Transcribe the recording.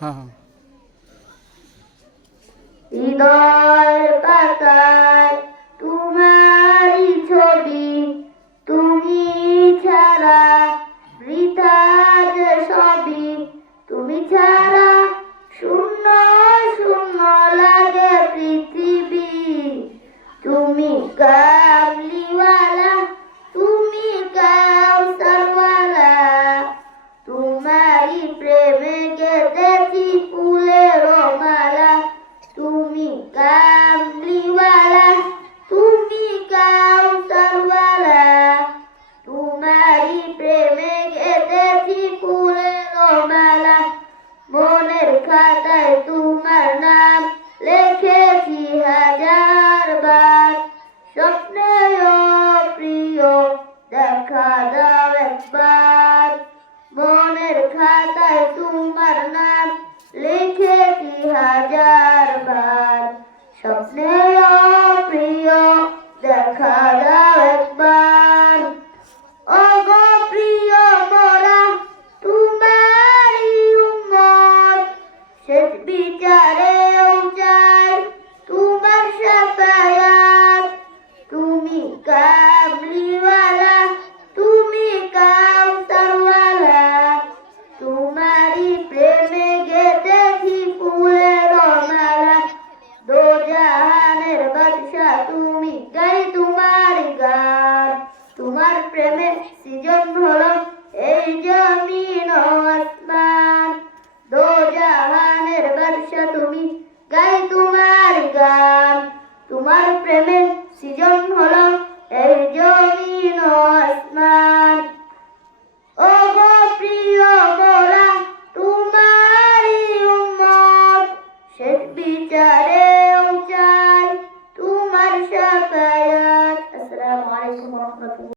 হ্যাঁ হ্যাঁ। হৃদয় পাতায় তোমারই ছবি, তুমি ছাড়া বৃথা যে সবই, তুমি ছাড়া শূন্য শূন্য লাগে পৃথিবী। তুমি কামলিওয়ালা, তুমি কাউসারওয়ালা, তোমারই প্রেমে গেঁথেছি ফুলের মালা। তুমি কামলিওয়ালা, তুমি কাউসারওয়ালা, তোমারই প্রেমে গেঁথেছি ফুলের মালা। মনের খাতায় তোমার নাম লিখেছি হাজার বার, স্বপ্নেও প্রিয় দেখা দাও একবার। মনের খাতায় তোমার নাম লিখেছি হাজার বার, স্বপ্নেও প্রিয় দেখা দাও একবার। ওগো প্রিয় মোরা তোমারই উম্মত, শেষ বিচারেও চাই তোমার শাফায়াত। তুমি কামলিওয়ালা, তুমি কাউসারওয়ালা, তোমারই প্রেমে গেঁথেছি ফুলের মালা। দোজাহানের বাদশা তুমি, গাই তোমার গান। তোমার প্রেমে সৃজন হলো এই জমিন ও আসমান। দোজাহানের বাদশা তুমি, গাই তোমার গান। তোমার প্রেমে সৃজন হলো এই জমিন ও আসমান। ওগো প্রিয় মোরা তোমারই উম্মত, শেষ বিচারেও চাই তোমার শাফায়াত। আসসালামু আলাইকুম ওয়া রাহমাতুল্লাহ।